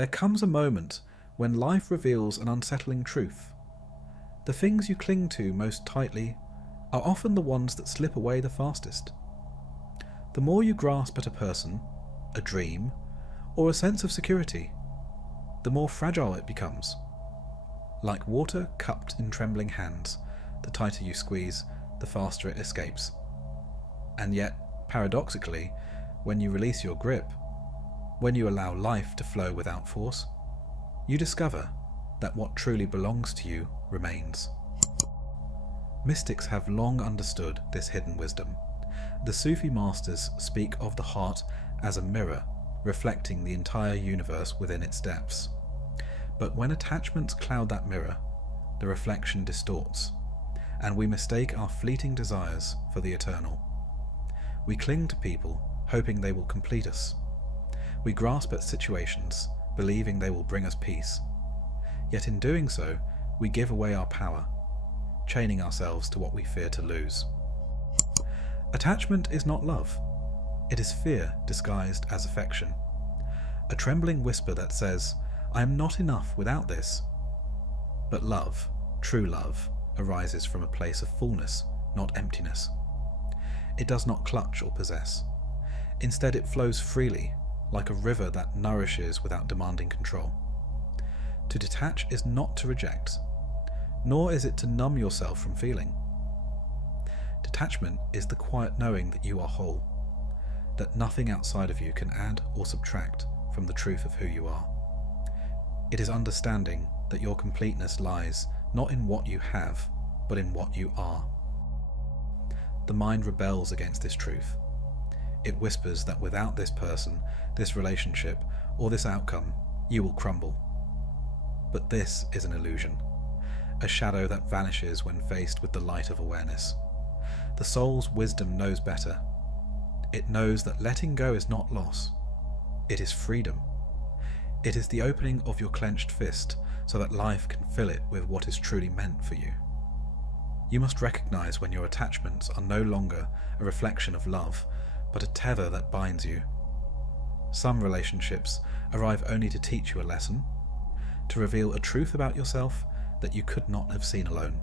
There comes a moment when life reveals an unsettling truth. The things you cling to most tightly are often the ones that slip away the fastest. The more you grasp at a person, a dream, or a sense of security, the more fragile it becomes. Like water cupped in trembling hands, the tighter you squeeze, the faster it escapes. And yet, paradoxically, when you release your grip, when you allow life to flow without force, you discover that what truly belongs to you remains. Mystics have long understood this hidden wisdom. The Sufi masters speak of the heart as a mirror reflecting the entire universe within its depths. But when attachments cloud that mirror, the reflection distorts, and we mistake our fleeting desires for the eternal. We cling to people, hoping they will complete us. We grasp at situations, believing they will bring us peace. Yet in doing so, we give away our power, chaining ourselves to what we fear to lose. Attachment is not love. It is fear disguised as affection. A trembling whisper that says, "I am not enough without this." But love, true love, arises from a place of fullness, not emptiness. It does not clutch or possess. Instead, it flows freely, like a river that nourishes without demanding control. To detach is not to reject, nor is it to numb yourself from feeling. Detachment is the quiet knowing that you are whole, that nothing outside of you can add or subtract from the truth of who you are. It is understanding that your completeness lies not in what you have, but in what you are. The mind rebels against this truth. It whispers that without this person, this relationship, or this outcome, you will crumble. But this is an illusion, a shadow that vanishes when faced with the light of awareness. The soul's wisdom knows better. It knows that letting go is not loss. It is freedom. It is the opening of your clenched fist so that life can fill it with what is truly meant for you. You must recognize when your attachments are no longer a reflection of love, but a tether that binds you. Some relationships arrive only to teach you a lesson, to reveal a truth about yourself that you could not have seen alone.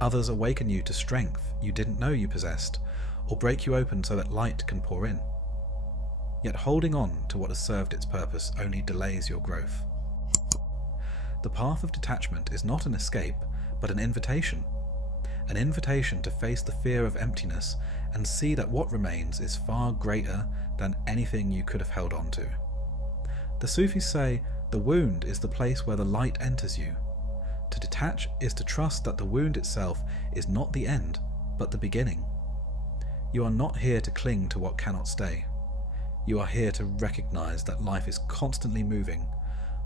Others awaken you to strength you didn't know you possessed, or break you open so that light can pour in. Yet holding on to what has served its purpose only delays your growth. The path of detachment is not an escape, but an invitation to face the fear of emptiness and see that what remains is far greater than anything you could have held on to. The Sufis say the wound is the place where the light enters you. To detach is to trust that the wound itself is not the end, but the beginning. You are not here to cling to what cannot stay. You are here to recognize that life is constantly moving,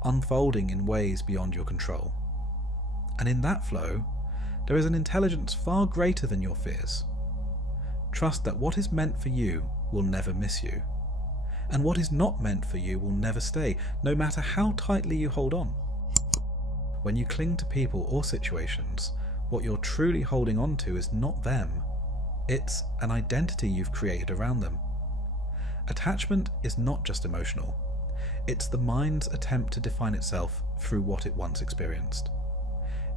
unfolding in ways beyond your control. And in that flow, there is an intelligence far greater than your fears. Trust that what is meant for you will never miss you, and what is not meant for you will never stay, no matter how tightly you hold on. When you cling to people or situations, what you're truly holding on to is not them. It's an identity you've created around them. Attachment is not just emotional. It's the mind's attempt to define itself through what it once experienced.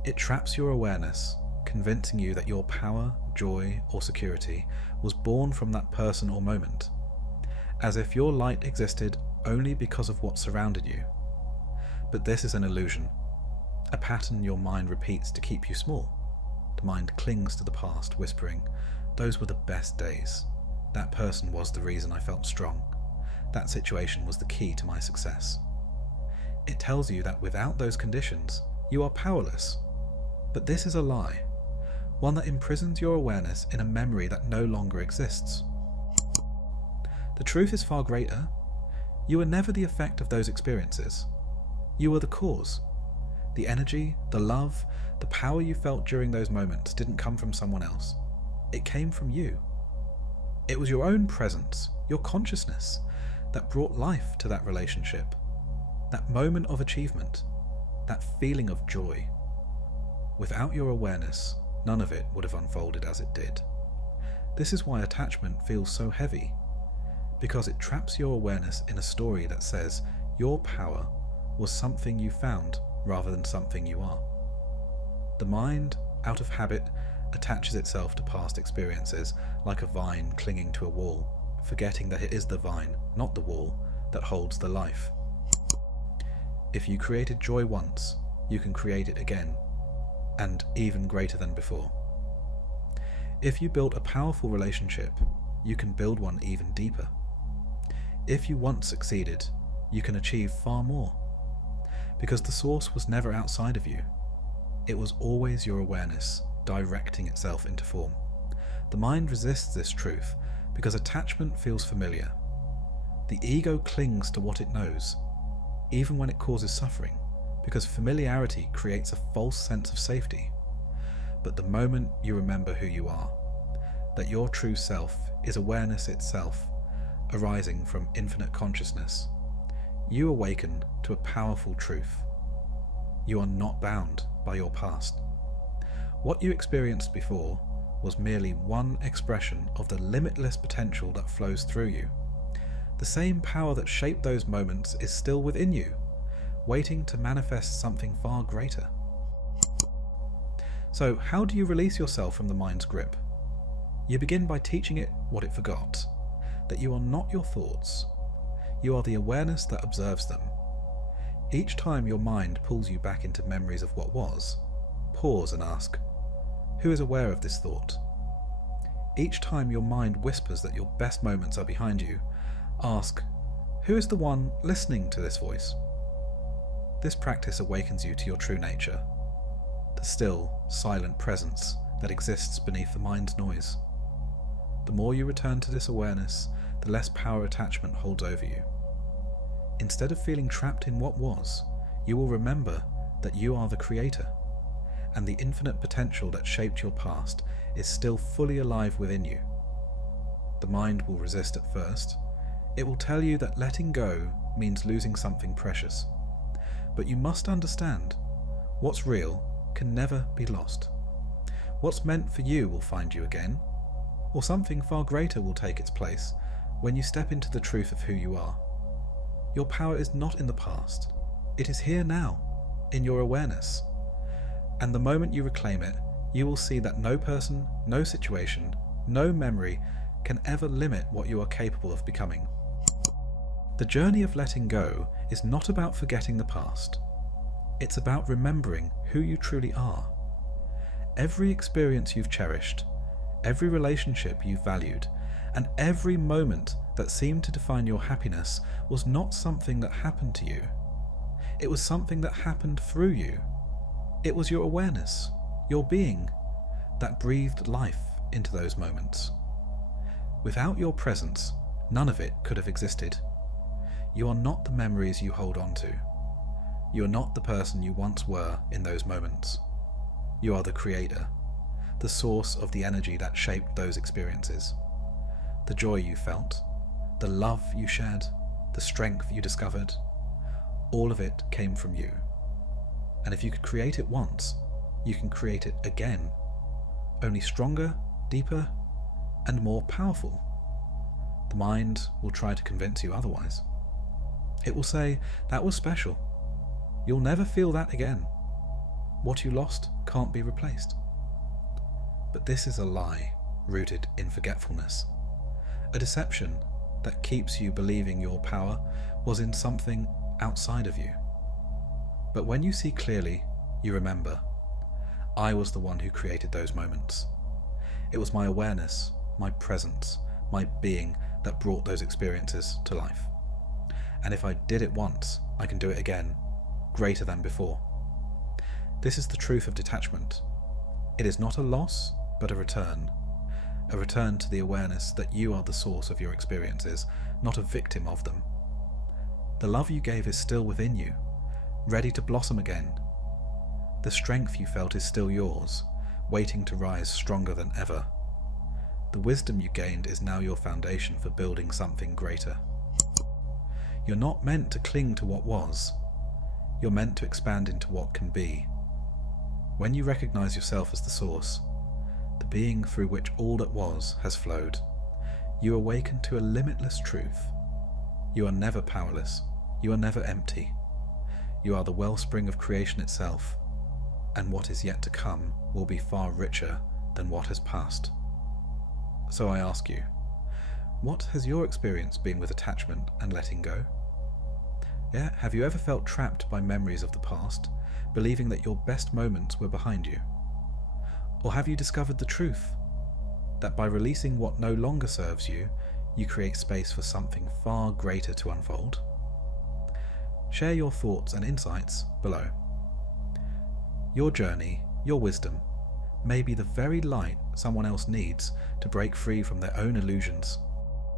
It traps your awareness, convincing you that your power, joy, or security was born from that person or moment, as if your light existed only because of what surrounded you. But this is an illusion, a pattern your mind repeats to keep you small. The mind clings to the past, whispering, "Those were the best days. That person was the reason I felt strong. That situation was the key to my success." It tells you that without those conditions, you are powerless. But this is a lie, one that imprisons your awareness in a memory that no longer exists. The truth is far greater. You were never the effect of those experiences. You were the cause. The energy, the love, the power you felt during those moments didn't come from someone else. It came from you. It was your own presence, your consciousness, that brought life to that relationship, that moment of achievement, that feeling of joy. Without your awareness, none of it would have unfolded as it did. This is why attachment feels so heavy, because it traps your awareness in a story that says Your power was something you found rather than something you are. The mind, out of habit, attaches itself to past experiences like a vine clinging to a wall, forgetting that it is the vine, not the wall, that holds the life. If you created joy once, you can create it again, and even greater than before. If you built a powerful relationship, you can build one even deeper. If you once succeeded, you can achieve far more, because the source was never outside of you. It was always your awareness directing itself into form. The mind resists this truth because attachment feels familiar. The ego clings to what it knows, even when it causes suffering, because familiarity creates a false sense of safety. But the moment you remember who you are, that your true self is awareness itself, arising from infinite consciousness, you awaken to a powerful truth. You are not bound by your past. What you experienced before was merely one expression of the limitless potential that flows through you. The same power that shaped those moments is still within you, waiting to manifest something far greater. So, how do you release yourself from the mind's grip? You begin by teaching it what it forgot, that you are not your thoughts. You are the awareness that observes them. Each time your mind pulls you back into memories of what was, pause and ask, who is aware of this thought? Each time your mind whispers that your best moments are behind you, ask, who is the one listening to this voice? This practice awakens you to your true nature, the still, silent presence that exists beneath the mind's noise. The more you return to this awareness, the less power attachment holds over you. Instead of feeling trapped in what was, you will remember that you are the creator, and the infinite potential that shaped your past is still fully alive within you. The mind will resist at first. It will tell you that letting go means losing something precious. But you must understand, what's real can never be lost. What's meant for you will find you again, or something far greater will take its place when you step into the truth of who you are. Your power is not in the past. It is here now, in your awareness. And the moment you reclaim it, you will see that no person, no situation, no memory can ever limit what you are capable of becoming. The journey of letting go is not about forgetting the past. It's about remembering who you truly are. Every experience you've cherished, every relationship you've valued, and every moment that seemed to define your happiness was not something that happened to you. It was something that happened through you. It was your awareness, your being, that breathed life into those moments. Without your presence, none of it could have existed. You are not the memories you hold on to. You are not the person you once were in those moments. You are the creator, the source of the energy that shaped those experiences. The joy you felt, the love you shared, the strength you discovered, all of it came from you. And if you could create it once, you can create it again, only stronger, deeper, and more powerful. The mind will try to convince you otherwise. It will say, that was special. You'll never feel that again. What you lost can't be replaced. But this is a lie rooted in forgetfulness, a deception that keeps you believing your power was in something outside of you. But when you see clearly, you remember, I was the one who created those moments. It was my awareness, my presence, my being that brought those experiences to life. And if I did it once, I can do it again, greater than before. This is the truth of detachment. It is not a loss, but a return to the awareness that you are the source of your experiences, not a victim of them. The love you gave is still within you, ready to blossom again. The strength you felt is still yours, waiting to rise stronger than ever. The wisdom you gained is now your foundation for building something greater. You're not meant to cling to what was. You're meant to expand into what can be. When you recognize yourself as the source, the being through which all that was has flowed, you awaken to a limitless truth. You are never powerless. You are never empty. You are the wellspring of creation itself, and what is yet to come will be far richer than what has passed. So I ask you, what has your experience been with attachment and letting go? Yeah, have you ever felt trapped by memories of the past, believing that your best moments were behind you? Or have you discovered the truth, that by releasing what no longer serves you, you create space for something far greater to unfold? Share your thoughts and insights below. Your journey, your wisdom, may be the very light someone else needs to break free from their own illusions